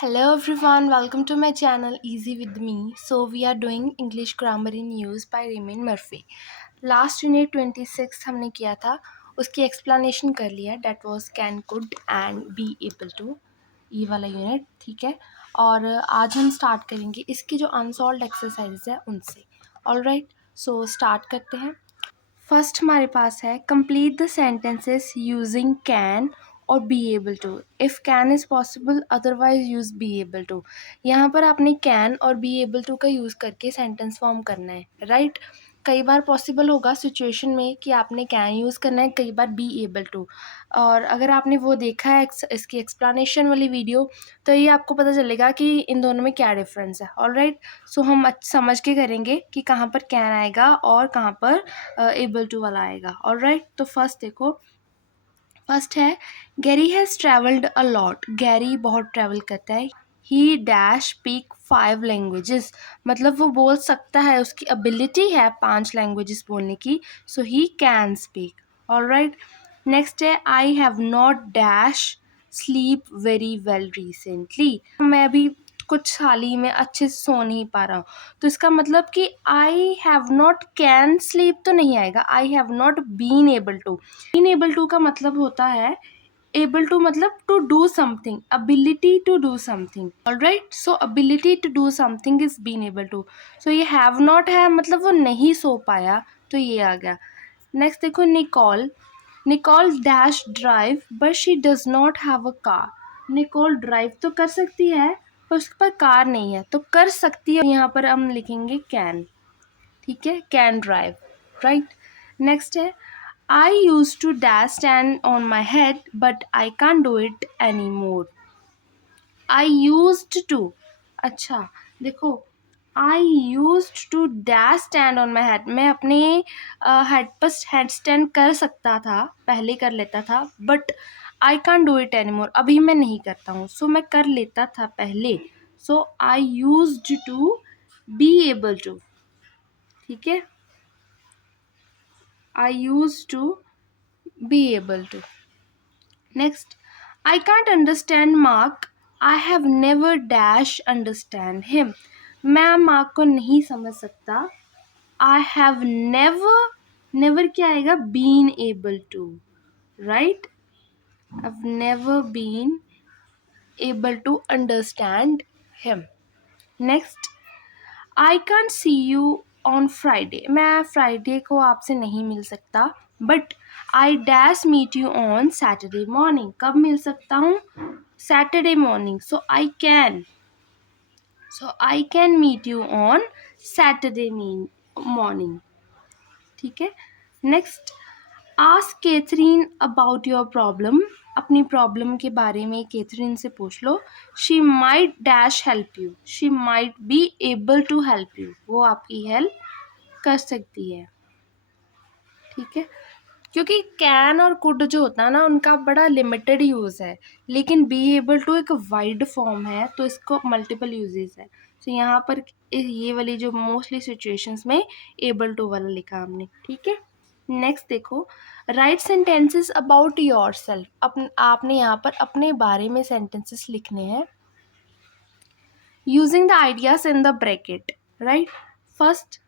Hello everyone, welcome to my channel Easy with me. So we are doing English grammar in use by Raymond Murphy. Last unit 26 हमने किया था, उसकी explanation कर लिया. That was can, could and be able to. ये वाला unit ठीक है. और आज हम स्टार्ट करेंगे इसकी जो अनसॉल्व्ड एक्सरसाइजेज है उनसे. ऑलराइट, सो स्टार्ट करते हैं. फर्स्ट हमारे पास है complete the sentences using can और be able to. If can is possible otherwise use be able to. यहाँ पर आपने कैन और बी एबल टू का यूज़ करके सेंटेंस फॉर्म करना है, राइट. कई बार पॉसिबल होगा सिचुएशन में कि आपने कैन यूज़ करना है, कई बार बी एबल टू. और अगर आपने वो देखा है इसकी एक्सप्लेनेशन वाली वीडियो, तो ये आपको पता चलेगा कि इन दोनों में क्या डिफरेंस है. ऑलराइट, सो हम समझ के करेंगे कि कहाँ पर कैन आएगा और कहाँ पर एबल टू वाला आएगा. ऑलराइट, तो फर्स्ट देखो, फर्स्ट है Gary has travelled a lot. Gary बहुत ट्रैवल करता है. ही डैश स्पीक 5 लैंग्वेजेस, मतलब वो बोल सकता है, उसकी एबिलिटी है 5 लैंग्वेजेस बोलने की. So he can speak. Alright, next है I have not dash sleep very well recently. मैं अभी कुछ हाल ही में अच्छे से सो नहीं पा रहा हूँ. तो इसका मतलब कि I have not can sleep तो नहीं आएगा, I have not been able to. Been able to का मतलब होता है एबल टू, मतलब to do something, ability to do something. Alright, so ability to do something is been able to. So ये have not है, मतलब वो नहीं सो पाया, तो ये आ गया. नेक्स्ट देखो, Nicole. Nicole dash drive but she does not have a car. Nicole drive तो कर सकती है पर उसके पास कार नहीं है. तो कर सकती है यहाँ पर हम लिखेंगे कैन. ठीक है, कैन ड्राइव, राइट. नेक्स्ट है I use to dash stand on my head but I can do it any more. I used to, अच्छा देखो, I used to dash stand on my head. मैं अपने head पर head stand कर सकता था, पहले कर लेता था, but I can do it any more, अभी मैं नहीं करता हूँ. सो मैं कर लेता था पहले. So I used to be able to. ठीक है, I used to be able to. Next, I can't understand Mark. I have never dash understand him. मैं मार्क को नहीं समझ सकता. I have never, never क्या आएगा? Been able to, right? I've never been able to understand him. Next, I can't see you on Friday. मैं Friday को आपसे नहीं मिल सकता. But I dash meet you on Saturday morning. कब मिल सकता हूँ? Saturday morning. So I can meet you on Saturday morning. ठीक है. Next, ask Catherine about your problem. अपनी प्रॉब्लम के बारे में कैथरीन से पूछ लो. She might dash help you. She might be able to help you. वो आपकी हेल्प कर सकती है. ठीक है, क्योंकि कैन और कुड जो होता है ना, उनका बड़ा लिमिटेड यूज़ है, लेकिन बी एबल टू एक वाइड फॉर्म है, तो इसको मल्टीपल यूजेस है. तो यहाँ पर ये वाली जो मोस्टली सिचुएशंस में एबल टू वाला लिखा हमने. ठीक है. नेक्स्ट देखो, write sentences about yourself. आपने यहाँ पर अपने बारे में सेंटेंसेस लिखने हैं using the ideas in the bracket, right. First,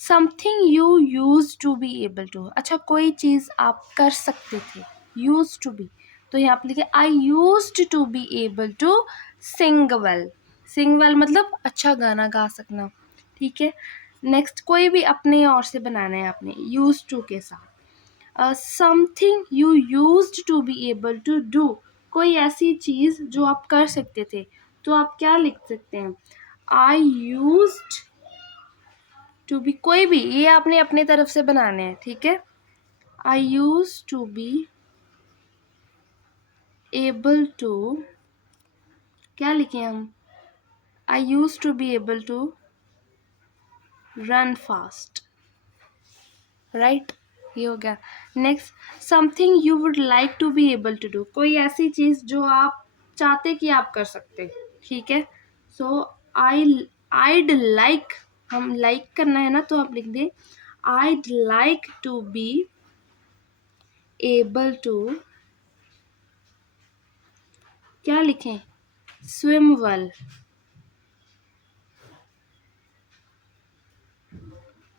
something you use to be able to. अच्छा, कोई चीज़ आप कर सकते थे, यूज टू बी, तो यहाँ पर लिखे I use to be able to sing well. Sing well मतलब अच्छा गाना गा सकना. ठीक है. नेक्स्ट, कोई भी अपने और से बनाना है आपने यूज टू के साथ. Something you use to be able to do. कोई ऐसी चीज़ जो आप कर सकते थे, तो आप क्या लिख सकते हैं? I used to be. कोई भी, ये आपने अपने तरफ से बनाने हैं. ठीक है. I use to be able to, क्या लिखे हम? I use to be able to run fast, right. ये हो गया. Next, something you would like to be able to do. कोई ऐसी चीज़ जो आप चाहते कि आप कर सकते. ठीक है. सो आईड लाइक, हम लाइक करना है ना, तो आप लिख दें I'd like to be able to, क्या लिखें? swim well,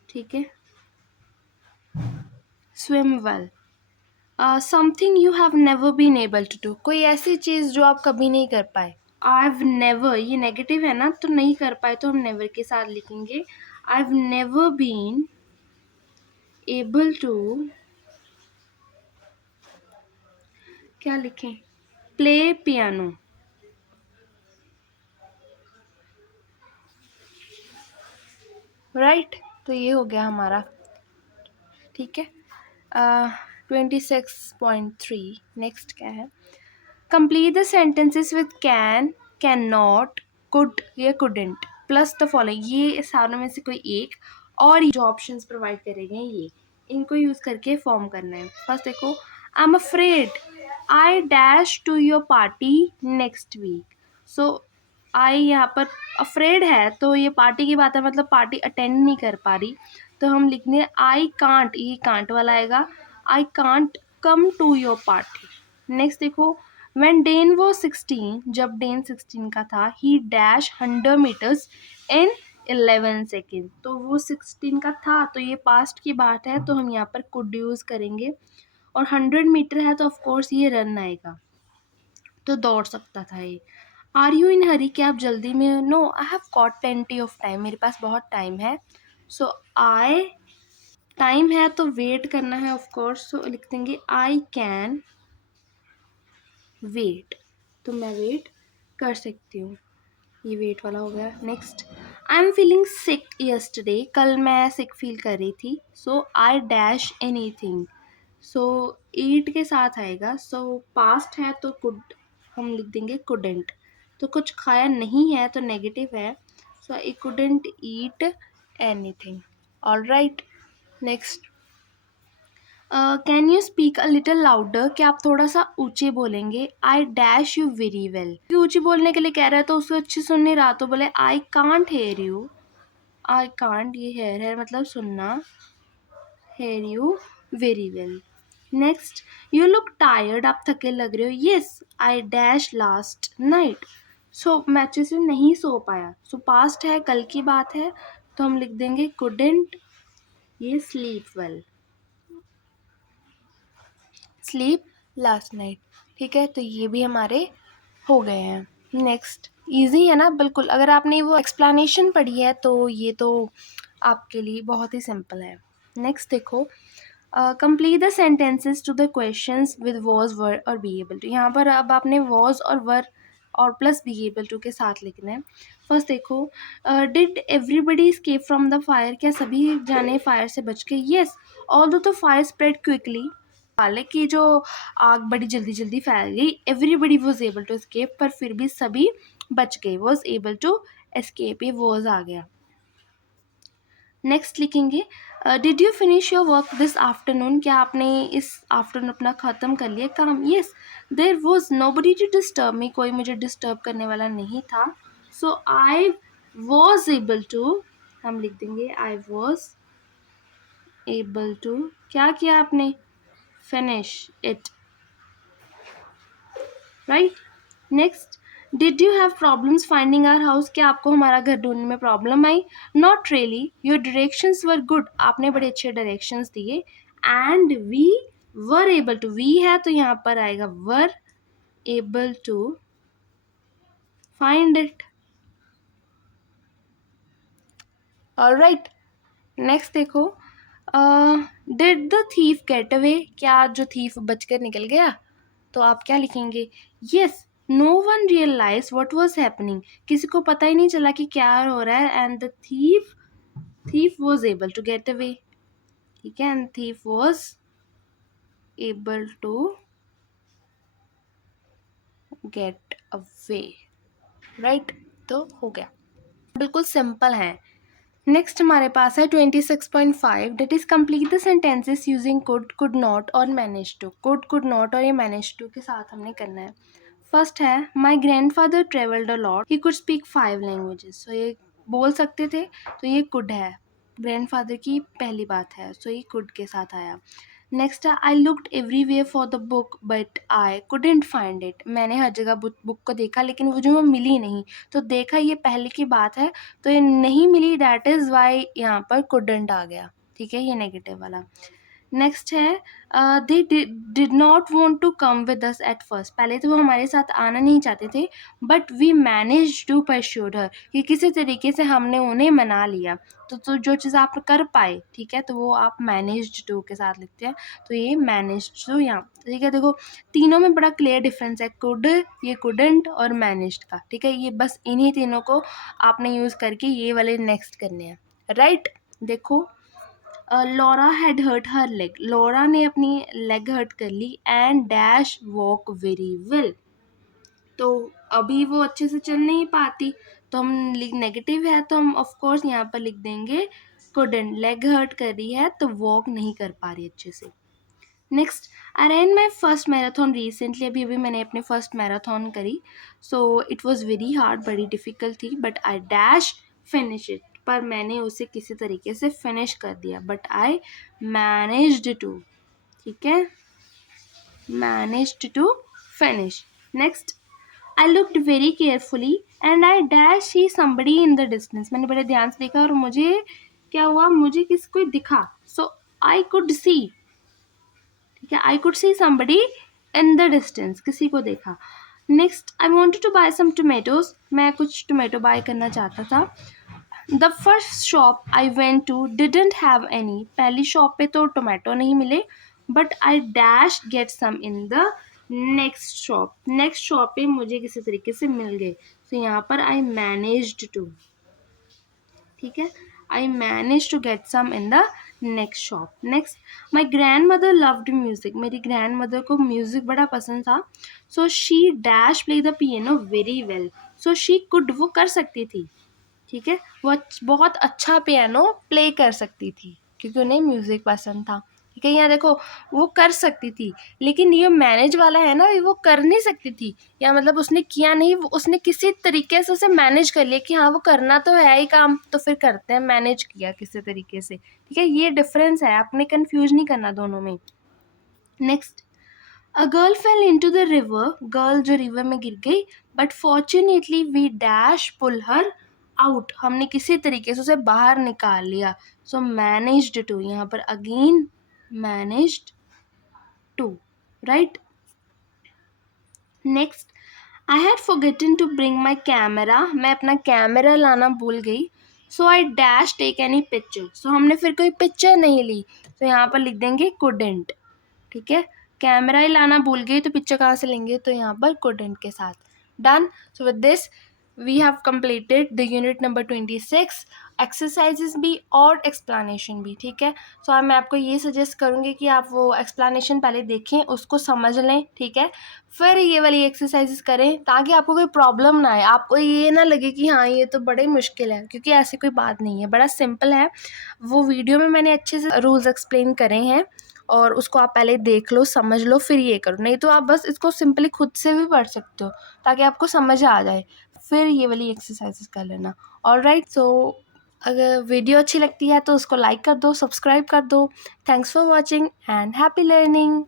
ठीक है, swim well. Something you have never been able to do, कोई ऐसी चीज़ जो आप कभी नहीं कर पाए. आई हैव नेवर, ये नेगेटिव है ना, तो नहीं कर पाए तो हम नेवर के साथ लिखेंगे. I have never been able to, क्या लिखें, प्ले पियानो. राइट, तो ये हो गया हमारा, ठीक है. 26.3 नेक्स्ट क्या है, complete the sentences with can, can not, could या कुडेंट प्लस द फॉलोइंग. ये सारों में से कोई एक और जो ऑप्शंस प्रोवाइड करेंगे ये, इनको यूज़ करके फॉर्म करना है. फर्स्ट देखो, I am afraid I dash to your party next week. So I यहाँ पर अफ्रेड है तो ये पार्टी की बात है, मतलब पार्टी अटेंड नहीं कर पा रही, तो हम लिखने आई कांट, ये कांट वाला आएगा, I can't come to your party. Next देखो, व्हेन डेन वो 16, जब डेन 16 का था, he dash 100 metres in 11 second. तो वो 16 का था तो ये पास्ट की बात है, तो हम यहाँ पर कुड यूज़ करेंगे. और 100 मीटर है तो ऑफकोर्स ये रन आएगा, तो दौड़ सकता था ये. आर यू इन हरी, क्या आप जल्दी में हो? No, I have got plenty of time, मेरे पास बहुत टाइम है. सो आई, टाइम है तो वेट करना है ऑफ कोर्स, सो लिख देंगे आई कैन वेट, तो मैं वेट कर सकती हूँ. ये वेट वाला हो गया. Next, I am feeling sick yesterday, कल मैं सिक फील कर रही थी, सो आई डैश एनी थिंग. सो ईट के साथ आएगा, सो पास्ट है तो कुड हम लिख देंगे कुडेंट. तो कुछ खाया नहीं है तो नेगेटिव है, so I couldn't eat anything. All right. Next, can you speak a little louder, क्या आप थोड़ा सा ऊंचे बोलेंगे. I dash you very well, ऊंचे बोलने के लिए कह रहा है तो उसको अच्छे सुन नहीं रहा, तो बोले I can't hear you. I can't, ये हेयर है मतलब सुनना, hear you very well. Next, you look tired, आप थके लग रहे हो. Yes I dash last night. So मैं अच्छे से नहीं सो पाया, सो पास्ट है, कल की बात है, तो हम लिख देंगे कुडेंट ये sleep well, sleep last night. ठीक है, तो ये भी हमारे हो गए हैं. नेक्स्ट, इजी है ना बिल्कुल, अगर आपने वो एक्सप्लेनेशन पढ़ी है तो ये तो आपके लिए बहुत ही सिंपल है. नेक्स्ट देखो, complete the sentences to the questions with was were और बी एबल टू. यहाँ पर अब आपने वॉज और वर और प्लस बी एबल टू के साथ लिखना है. फर्स्ट देखो, did everybody escape from the fire, क्या सभी जाने फायर से बच गए. Yes, although the fire spread quickly, हालांकि जो आग बड़ी जल्दी जल्दी फैल गई. Everybody was able to escape, पर फिर भी सभी बच गए. वॉज एबल टू एस्केप, ये वॉज आ गया. नेक्स्ट लिखेंगे, did you finish your work this afternoon, क्या आपने इस आफ्टरनून अपना ख़त्म कर लिया काम. Yes, there was nobody to disturb me, कोई मुझे डिस्टर्ब करने वाला नहीं था. So I was able to, हम लिख देंगे आई वॉज एबल टू, क्या किया आपने, finish it. Right. Next, did you have problems finding our house, क्या आपको हमारा घर ढूंढने में प्रॉब्लम आई. Not really, your directions were good, आपने बड़े अच्छे डायरेक्शंस दिए. And we were able to, we है तो यहाँ पर आएगा were able to find it. Alright. Next देखो, did the thief get away, क्या जो थीफ बचकर निकल गया, तो आप क्या लिखेंगे. Yes, no one realize what was happening, किसी को पता ही नहीं चला कि क्या हो रहा है. And the thief was able to get away. ठीक है, and thief was able to get away. Right, तो हो गया, बिल्कुल सिंपल है. नेक्स्ट हमारे पास है 26.5, date is complete the sentences using could, could not और manage to. Could, could not और ये मैनेज टू के साथ हमने करना है. फर्स्ट है, my grandfather travelled a lot, he could speak 5 languages. So ये बोल सकते थे, तो ये कुड है, ग्रैंडफादर की पहली बात है, सो ये कुड के साथ आया. नेक्स्ट है I looked everywhere for the book but I couldn't find it. मैंने हर जगह बुक को देखा लेकिन वो मिली नहीं। तो देखा ये पहले की बात है, तो ये नहीं मिली, डैट इज़ वाई यहाँ पर कुडंट आ गया। ठीक है, ये नेगेटिव वाला। नेक्स्ट है they did not want to come with us at first. पहले तो वो हमारे साथ आना नहीं चाहते थे, but we manage to persuade her, कि किसी तरीके से हमने उन्हें मना लिया। तो जो चीज़ आप कर पाए, ठीक है, तो वो आप मैनेज टू के साथ लिखते हैं। तो ये मैनेज टू यहाँ, ठीक है। देखो तीनों में बड़ा क्लियर डिफरेंस है, कुड, ये कुडंट और मैनेज्ड का। ठीक है, ये बस इन्हीं तीनों को आपने यूज़ करके ये वाले नेक्स्ट करने हैं, राइट। देखो Laura had hurt her leg. Laura ने अपनी लेग हर्ट कर ली and dash walk very well. तो अभी वो अच्छे से चल नहीं पाती, तो हम नेगेटिव है तो हम ऑफ कोर्स यहाँ पर लिख देंगे कुडंट। लेग हर्ट कर रही है तो वॉक नहीं कर पा रही अच्छे से। Next, I ran my first marathon recently. अभी अभी मैंने अपनी फर्स्ट मैराथन करी। So it was very hard, बड़ी डिफ़िकल्ट थी, but I dash finish it. पर मैंने उसे किसी तरीके से फिनिश कर दिया, बट आई मैनेज्ड टू। ठीक है, managed to finish. Next, I looked very carefully and I dash see somebody in the distance. मैंने बड़े ध्यान से देखा और मुझे क्या हुआ, मुझे किसी को दिखा। सो आई कुड सी, ठीक है, I could see somebody in the distance, किसी को देखा। Next, I wanted to buy some tomatoes. मैं कुछ टोमेटो बाय करना चाहता था। The first shop I went to didn't have any. पहली शॉप पे तो टोमेटो नहीं मिले, but I dash get some in the next shop. Next shop पे मुझे किसी तरीके से मिल गए। तो यहाँ पर आई मैनेज्ड टू, ठीक है, I manage to get some in the next shop. Next, my grandmother loved music. मेरी ग्रैंड मदर को म्यूज़िक बड़ा पसंद था। So she dash play the piano very well. So she could, वो कर सकती थी, ठीक है, वो बहुत अच्छा पियानो प्ले कर सकती थी क्योंकि उन्हें म्यूज़िक पसंद था। ठीक है, यहाँ देखो वो कर सकती थी, लेकिन ये मैनेज वाला है ना, ये वो कर नहीं सकती थी, या मतलब उसने किया नहीं, वो उसने किसी तरीके से उसे मैनेज कर लिया कि हाँ वो करना तो है ही काम, तो फिर करते हैं, मैनेज किया किसी तरीके से। ठीक है, ये डिफरेंस है, आपने कन्फ्यूज नहीं करना दोनों में। Next, a girl fell into the river. Girl जो रिवर में गिर गई, but fortunately we dash pull her out. हमने किसी तरीके से उसे बाहर निकाल लिया। सो मैनेज्ड टू, यहाँ पर again managed to, right. Next, I had forgotten to bring my camera. मैं अपना कैमरा लाना भूल गई। So I dash take any picture. So हमने फिर कोई पिक्चर नहीं ली, तो यहाँ पर लिख देंगे कुडेंट। ठीक है, कैमरा ही लाना भूल गई तो पिक्चर कहाँ से लेंगे, तो यहाँ पर कुडेंट के साथ। Done. So with this we have completed the unit number 26, exercises भी और एक्सप्लेनेशन भी। ठीक है, सो मैं आपको ये सजेस्ट करूँगी कि आप वो एक्सप्लेनेशन पहले देखें, उसको समझ लें, ठीक है, फिर ये वाली एक्सरसाइजेस करें, ताकि आपको कोई प्रॉब्लम ना आए, आपको ये ना लगे कि हाँ ये तो बड़ी मुश्किल है, क्योंकि ऐसी कोई बात नहीं है, बड़ा सिंपल है। वो वीडियो में मैंने अच्छे से रूल्स एक्सप्लेन करे हैं, और उसको आप पहले देख लो, समझ लो, फिर ये करो। नहीं तो आप बस इसको सिंपली खुद से भी पढ़ सकते हो, ताकि आपको समझ आ जाए, फिर ये वाली एक्सरसाइजेस कर लेना। ऑलराइट, सो अगर वीडियो अच्छी लगती है तो उसको लाइक कर दो, सब्सक्राइब कर दो। Thanks for watching and happy learning.